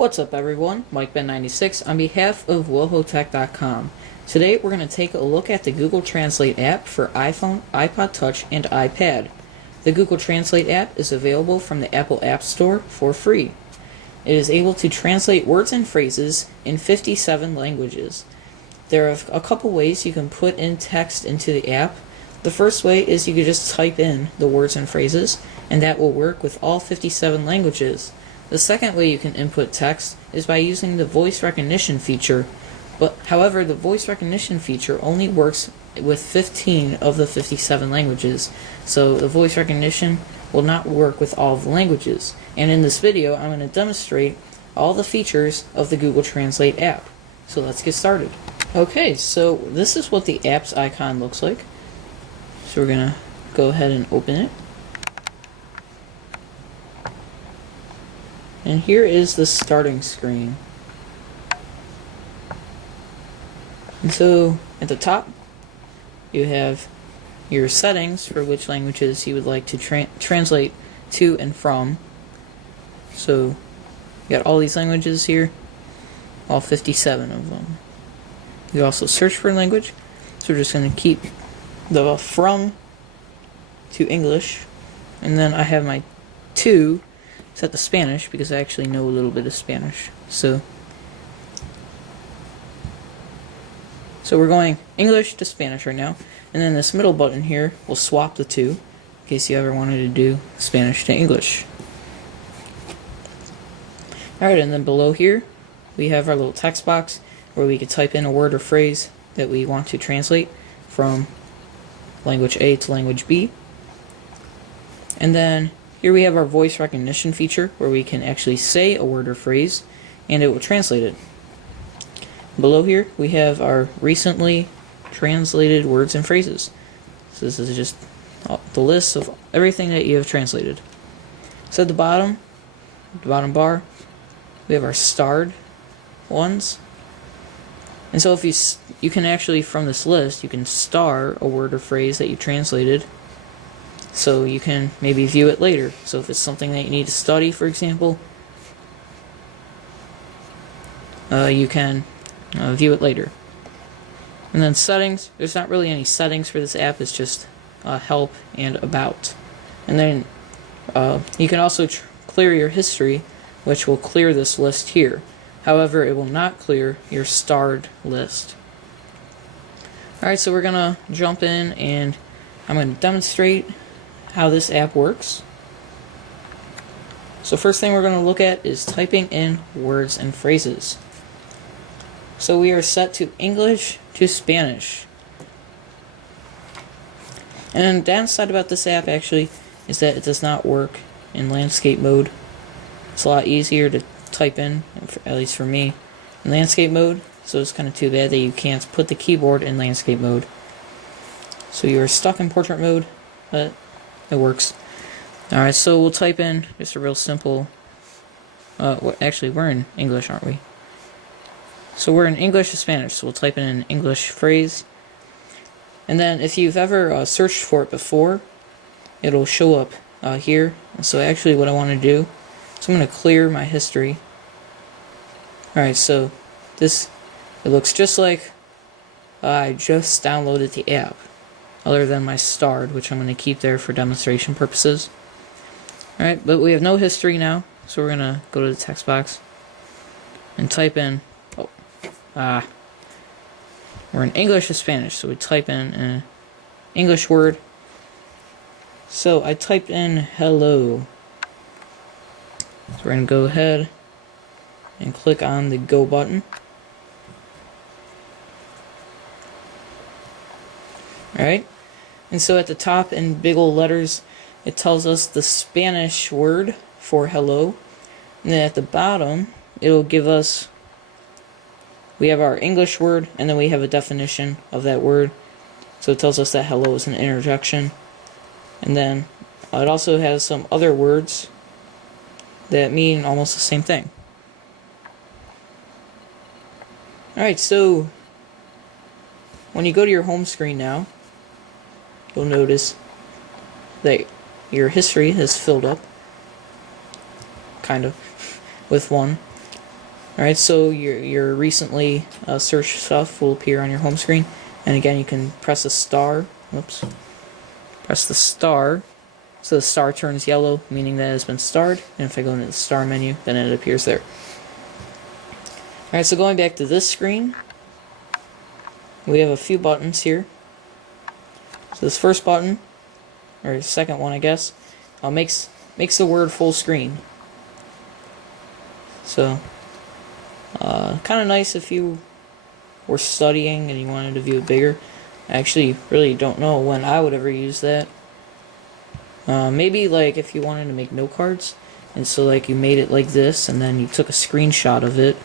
What's up everyone, MikeBen96 on behalf of WohoTech.com. Today we're going to take a look at the Google Translate app for iPhone, iPod Touch, and iPad. The Google Translate app is available from the Apple App Store for free. It is able to translate words and phrases in 57 languages. There are a couple ways you can put in text into the app. The first way is you can just type in the words and phrases, and that will work with all 57 languages. The second way you can input text is by using the voice recognition feature, however, the voice recognition feature only works with 15 of the 57 languages, so the voice recognition will not work with all of the languages. And in this video, I'm going to demonstrate all the features of the Google Translate app. So let's get started. Okay, so this is what the app's icon looks like. So we're going to go ahead and open it. And here is the starting screen. And so at the top you have your settings for which languages you would like to translate to and from. So you got all these languages here, all 57 of them. You also search for a language, so we're just going to keep the from to English, and then I have my to set to Spanish because I actually know a little bit of Spanish. So we're going English to Spanish right now, and then this middle button here will swap the two in case you ever wanted to do Spanish to English. Alright, and then below here we have our little text box where we could type in a word or phrase that we want to translate from language A to language B. And then here we have our voice recognition feature where we can actually say a word or phrase and it will translate it. Below here we have our recently translated words and phrases. So this is just the list of everything that you have translated. So at the bottom bar, we have our starred ones. And so if you can actually, from this list, you can star a word or phrase that you translated, so you can maybe view it later. So if it's something that you need to study, for example, you can view it later. And then settings, there's not really any settings for this app, it's just help and about. And then you can also clear your history, which will clear this list here. However, it will not clear your starred list. Alright, so we're going to jump in and I'm going to demonstrate how this app works. So first thing we're going to look at is typing in words and phrases. So we are set to English to Spanish. And the downside about this app actually is that it does not work in landscape mode. It's a lot easier to type in, at least for me, in landscape mode, so it's kind of too bad that you can't put the keyboard in landscape mode. So you're stuck in portrait mode, but it works. Alright, so we'll type in just a real simple, actually we're in English, aren't we? So we're in English to Spanish, so we'll type in an English phrase. And then if you've ever searched for it before, it'll show up here. And so actually what I want to do, so I'm going to clear my history. Alright, so it looks just like I just downloaded the app, other than my starred, which I'm going to keep there for demonstration purposes. Alright, but we have no history now, so we're going to go to the text box and type in, we're in English to Spanish, so we type in an English word. So I typed in hello. So we're going to go ahead and click on the go button. Alright, and so at the top in big old letters it tells us the Spanish word for hello, and then at the bottom it'll give us, we have our English word and then we have a definition of that word. So it tells us that hello is an interjection, and then it also has some other words that mean almost the same thing. Alright, so when you go to your home screen now, you'll notice that your history has filled up, kind of, with one. Alright, so your recently searched stuff will appear on your home screen. And again, you can press a star. Whoops. Press the star. So the star turns yellow, meaning that it has been starred. And if I go into the star menu, then it appears there. Alright, so going back to this screen, we have a few buttons here. So this first button, or the second one I guess, makes the word full screen. So, kind of nice if you were studying and you wanted to view it bigger. I actually really don't know when I would ever use that. Maybe like if you wanted to make note cards, and so like you made it like this, and then you took a screenshot of it,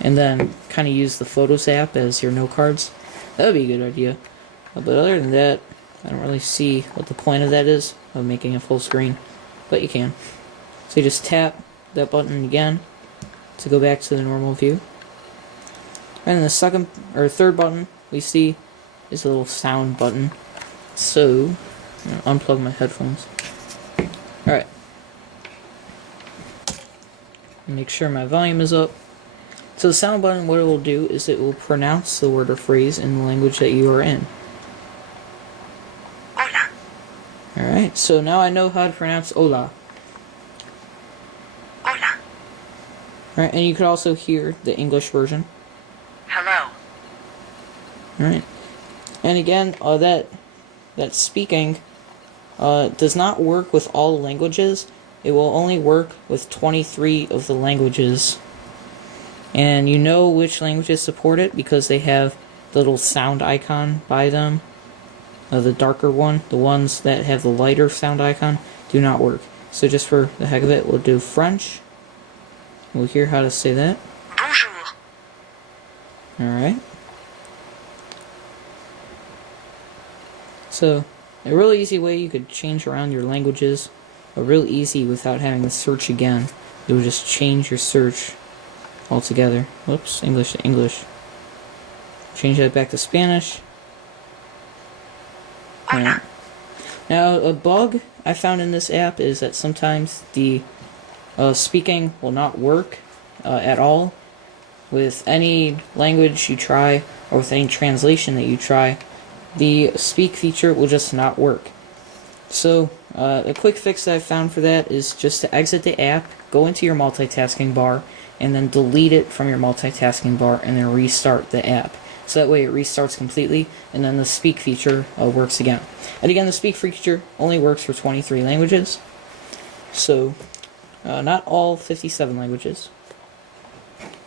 and then kind of use the Photos app as your note cards. That would be a good idea. But other than that, I don't really see what the point of that is, of making a full screen. But you can. So you just tap that button again to go back to the normal view. And the second or third button we see is a little sound button. So I'm gonna unplug my headphones. Alright. Make sure my volume is up. So the sound button, what it will do is it will pronounce the word or phrase in the language that you are in. Hola. Alright, so now I know how to pronounce hola. Hola. Alright, and you could also hear the English version. Hello. Alright. And again, that speaking does not work with all languages. It will only work with 23 of the languages. And you know which languages support it because they have the little sound icon by them. The darker one, the ones that have the lighter sound icon, do not work. So just for the heck of it, we'll do French. We'll hear how to say that. Bonjour. Alright. So, a really easy way you could change around your languages, real easy without having to search again. You would just change your search altogether. Whoops, English to English. Change that back to Spanish. Right. Now, a bug I found in this app is that sometimes the speaking will not work at all with any language you try, or with any translation that you try. The speak feature will just not work. So, a quick fix that I found for that is just to exit the app, go into your multitasking bar, and then delete it from your multitasking bar, and then restart the app. So that way it restarts completely, and then the speak feature works again. And again, the speak feature only works for 23 languages. So, not all 57 languages.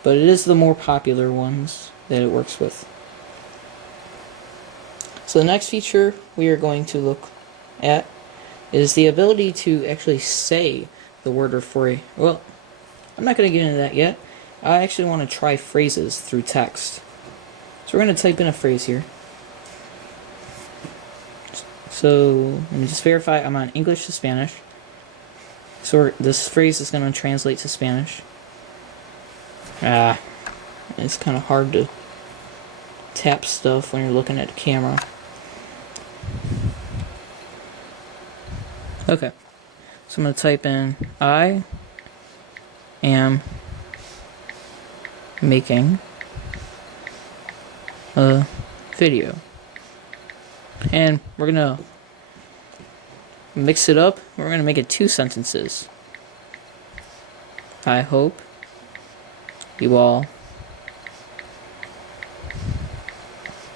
But it is the more popular ones that it works with. So the next feature we are going to look at is the ability to actually say the word or phrase. Well, I'm not going to get into that yet. I actually want to try phrases through text. So we're going to type in a phrase here. So let me just verify I'm on English to Spanish. So this phrase is going to translate to Spanish. It's kind of hard to tap stuff when you're looking at the camera. Okay, so I'm going to type in, I am making a video. And we're going to mix it up. We're going to make it 2 sentences. I hope you all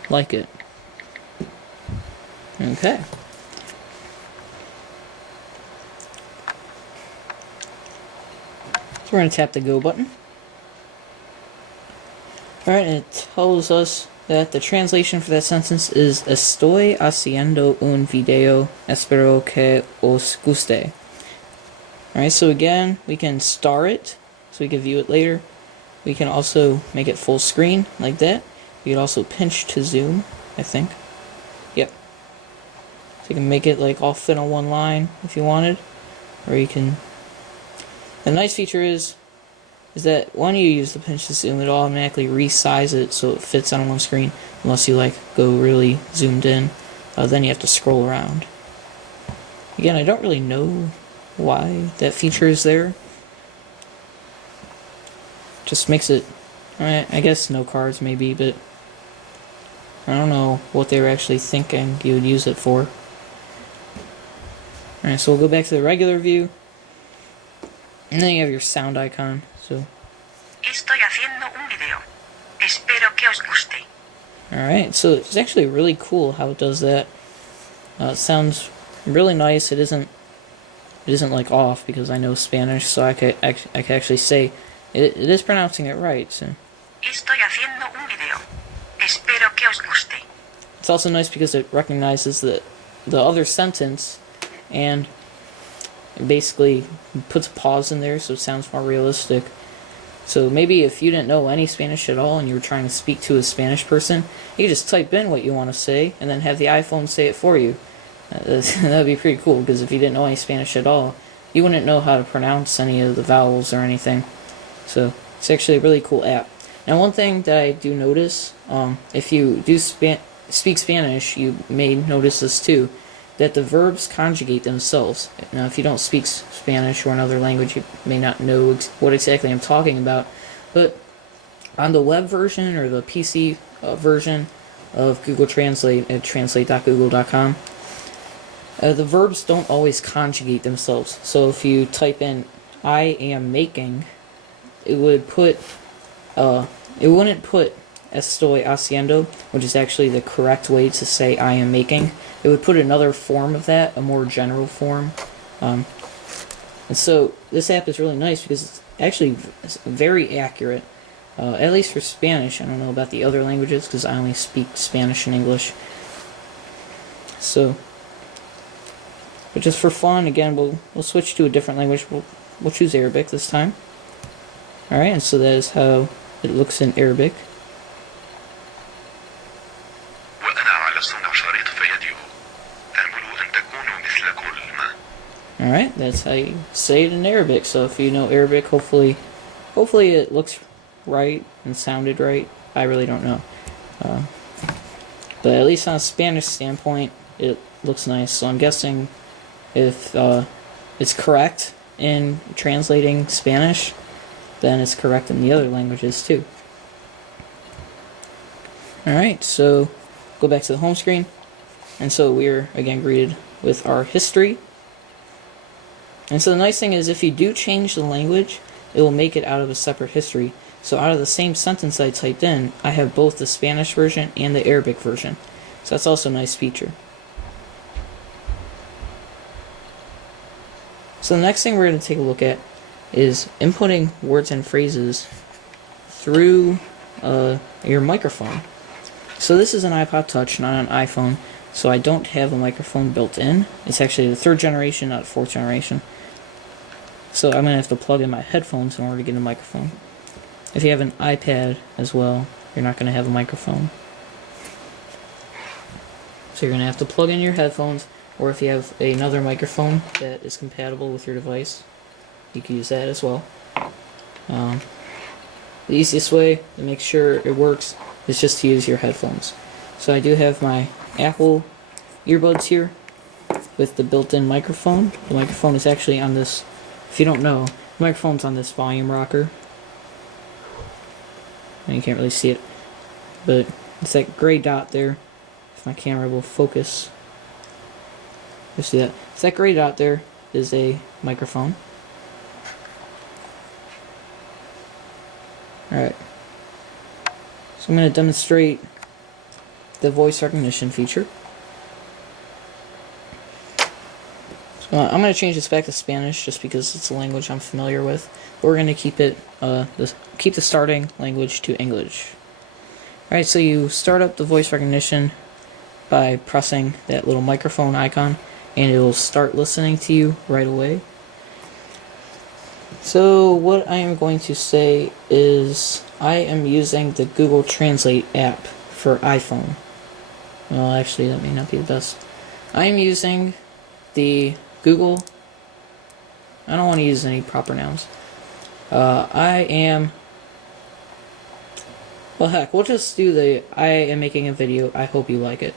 like it. Okay. So we're going to tap the go button. Alright, and it tells us that the translation for that sentence is Estoy haciendo un video, espero que os guste. Alright, so again, we can star it, so we can view it later. We can also make it full screen, like that. You can also pinch to zoom, I think. Yep. So you can make it like all fit on one line if you wanted. Or you can... The nice feature is that when you use the pinch to zoom, it automatically resize it so it fits on one screen, unless you like go really zoomed in. Then you have to scroll around. Again, I don't really know why that feature is there. Just makes it, I guess no cards maybe, but I don't know what they were actually thinking you would use it for. Alright, so we'll go back to the regular view. And then you have your sound icon. So Estoy haciendo un video. Espero que os guste. alright, so it's actually really cool how it does that. It sounds really nice. It isn't like off because I know Spanish, so I can actually say it is pronouncing it right. So Estoy haciendo un video. Espero que os guste. it's also nice because it recognizes the other sentence and it basically puts a pause in there so it sounds more realistic. So maybe if you didn't know any Spanish at all and you were trying to speak to a Spanish person, you could just type in what you want to say and then have the iPhone say it for you. That would be pretty cool because if you didn't know any Spanish at all, you wouldn't know how to pronounce any of the vowels or anything. So it's actually a really cool app. Now one thing that I do notice, if you do speak Spanish, you may notice this too, that the verbs conjugate themselves. Now if you don't speak Spanish or another language, you may not know what exactly I'm talking about, but on the web version or the PC version of Google Translate at translate.google.com, the verbs don't always conjugate themselves. So if you type in I am making, it would put it wouldn't put estoy haciendo, which is actually the correct way to say I am making. It would put another form of that, a more general form. And so this app is really nice because it's actually very accurate, at least for Spanish. I don't know about the other languages because I only speak Spanish and English. So, but just for fun, again, we'll switch to a different language. We'll choose Arabic this time. Alright, and so that is how it looks in Arabic. Alright, that's how you say it in Arabic. So if you know Arabic, hopefully it looks right and sounded right. I really don't know. But at least on a Spanish standpoint, it looks nice. So I'm guessing if it's correct in translating Spanish, then it's correct in the other languages too. Alright, so go back to the home screen. And so we're again greeted with our history. And so the nice thing is if you do change the language, it will make it out of a separate history. So out of the same sentence I typed in, I have both the Spanish version and the Arabic version. So that's also a nice feature. So the next thing we're going to take a look at is inputting words and phrases through your microphone. So this is an iPod Touch, not an iPhone, so I don't have a microphone built in. It's actually the 3rd generation, not 4th generation. So I'm going to have to plug in my headphones in order to get a microphone. If you have an iPad as well, you're not going to have a microphone. So you're going to have to plug in your headphones, or if you have another microphone that is compatible with your device, you can use that as well. The easiest way to make sure it works is just to use your headphones. So I do have my Apple earbuds here with the built-in microphone. The microphone is actually on this, if you don't know, the microphone's on this volume rocker. And you can't really see it, but it's that gray dot there. If my camera will focus, you see that? It's that gray dot there is a microphone. Alright. So I'm going to demonstrate the voice recognition feature. So I'm going to change this back to Spanish just because it's a language I'm familiar with. We're going to keep it keep the starting language to English. Alright, so you start up the voice recognition by pressing that little microphone icon and it will start listening to you right away. So what I am going to say is I am using the Google Translate app for iPhone. Well, actually that may not be the best. I am using the Google, I don't want to use any proper nouns. Well heck, we'll just do the I am making a video, I hope you like it.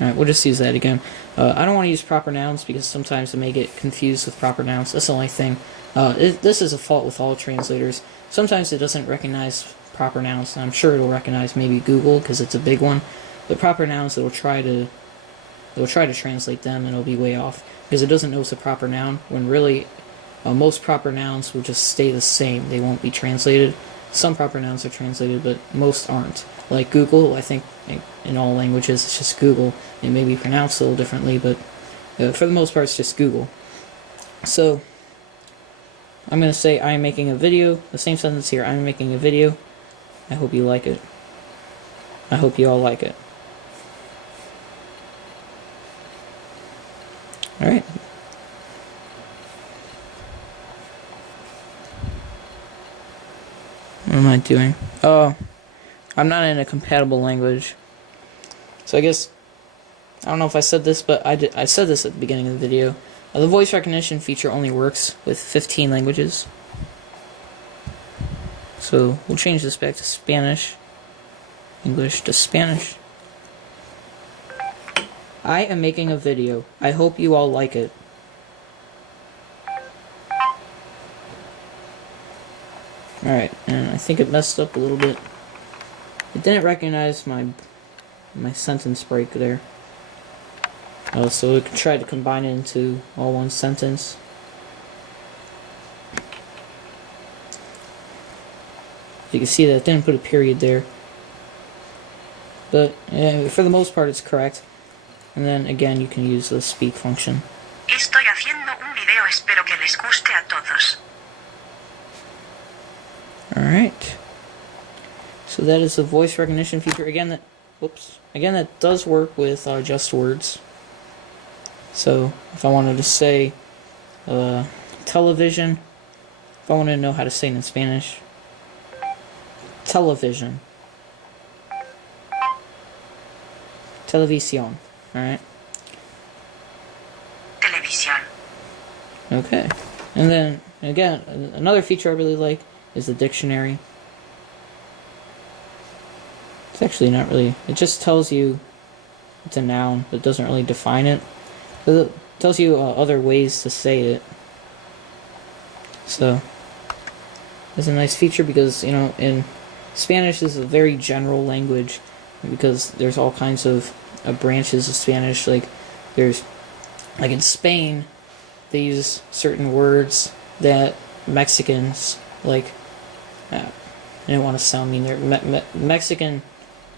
Alright, we'll just use that again. I don't want to use proper nouns because sometimes I may get confused with proper nouns. That's the only thing. This is a fault with all translators. Sometimes it doesn't recognize proper nouns. I'm sure it'll recognize maybe Google because it's a big one, but proper nouns it'll try to translate them and it'll be way off because it doesn't know it's a proper noun when really most proper nouns will just stay the same. They won't be translated. Some proper nouns are translated, but most aren't. Like Google, I think in all languages it's just Google. It may be pronounced a little differently, but for the most part it's just Google. So I'm going to say I am making a video. The same sentence here. I am making a video. I hope you like it. I hope you all like it. Alright. What am I doing? Oh, I'm not in a compatible language. So I guess, I don't know if I said this, but I said this at the beginning of the video. The voice recognition feature only works with 15 languages. So we'll change this back to Spanish. English to Spanish. I am making a video. I hope you all like it. Alright, and I think it messed up a little bit. It didn't recognize my sentence break there. So it tried to combine it into all one sentence. You can see that it didn't put a period there. But for the most part it's correct. And then again you can use the speak function. Estoy haciendo un video, espero que les guste a todos. Alright. So that is the voice recognition feature. Again that does work with just words. So if I wanted to say television, if I wanted to know how to say it in Spanish, television. Televisión. Alright. Televisión. Okay. And then, again, another feature I really like is the dictionary. It's actually not really... It just tells you it's a noun. It doesn't really define it. It tells you other ways to say it. So, it's a nice feature because, you know, in Spanish is a very general language because there's all kinds of branches of Spanish. Like in Spain, they use certain words that Mexicans, like, I didn't want to sound mean there, Mexican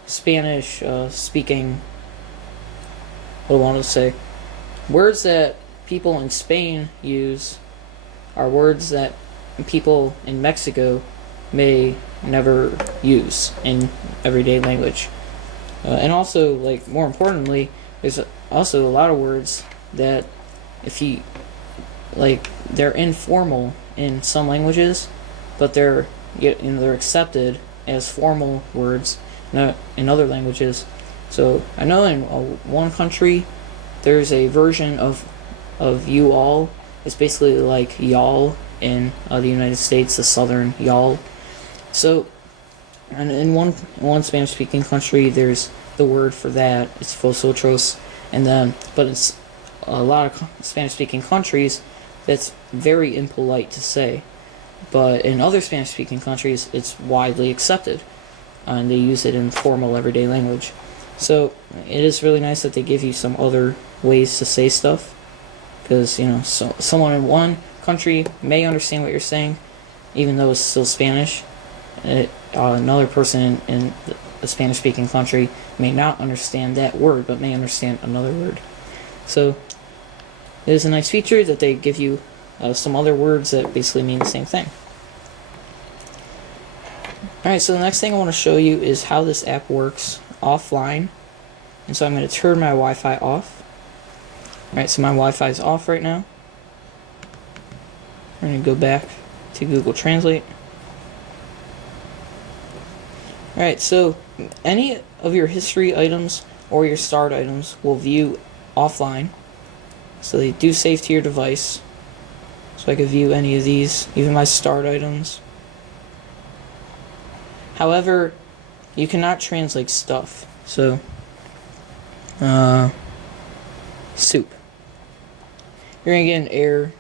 Spanish speaking, what do I want to say? Words that people in Spain use are words that people in Mexico may never use in everyday language. And also, like, more importantly, there's also a lot of words that if you, like, they're informal in some languages, but they're accepted as formal words in other languages. So I know in one country there's a version of you all. It's basically like y'all in the United States, the southern y'all. So, and in one Spanish-speaking country, there's the word for that. It's vosotros, but it's a lot of Spanish-speaking countries that's very impolite to say. But in other Spanish-speaking countries, it's widely accepted, and they use it in formal everyday language. So it is really nice that they give you some other ways to say stuff, because, you know, someone in one country may understand what you're saying, even though it's still Spanish. Another person in a Spanish-speaking country may not understand that word, but may understand another word. So it is a nice feature that they give you some other words that basically mean the same thing. Alright, so the next thing I want to show you is how this app works offline. And so I'm going to turn my Wi-Fi off. Alright, so my Wi-Fi is off right now. I'm going to go back to Google Translate. Alright, so any of your history items or your starred items will view offline. So they do save to your device. So I could view any of these, even my starred items. However, you cannot translate stuff. So, soup. You're going to get an error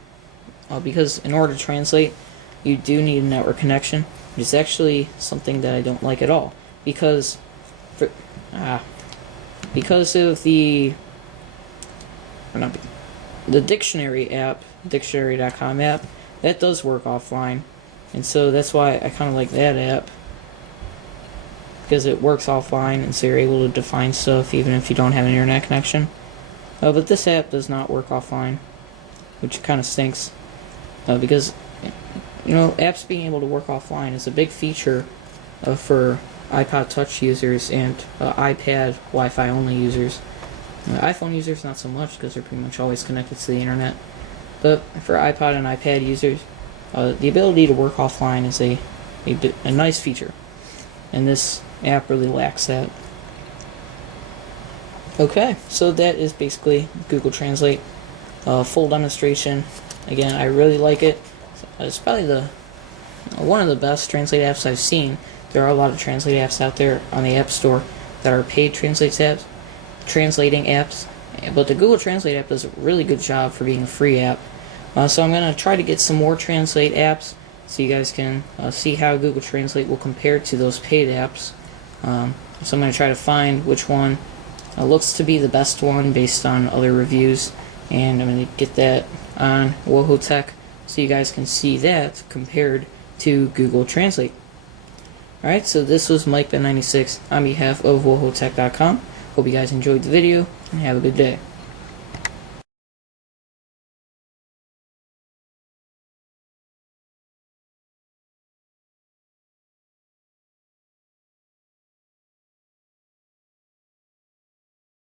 because in order to translate, you do need a network connection. It's actually something that I don't like at all, because of the dictionary app, dictionary.com app, that does work offline, and so that's why I kind of like that app, because it works offline, and so you're able to define stuff even if you don't have an internet connection. But this app does not work offline, which kind of stinks, because apps being able to work offline is a big feature for iPod Touch users and iPad Wi-Fi only users. iPhone users not so much, because they're pretty much always connected to the internet. But for iPod and iPad users, the ability to work offline is a nice feature, and this app really lacks that. Okay, so that is basically Google Translate. Full demonstration. Again, I really like it. It's probably one of the best translate apps I've seen. There are a lot of translate apps out there on the App Store that are paid translating apps, but the Google Translate app does a really good job for being a free app. So I'm going to try to get some more translate apps so you guys can see how Google Translate will compare to those paid apps. So I'm going to try to find which one looks to be the best one based on other reviews, and I'm going to get that on Woho Tech so you guys can see that compared to Google Translate. Alright, so this was MikeBen96 on behalf of WohoTech.com. Hope you guys enjoyed the video, and have a good day.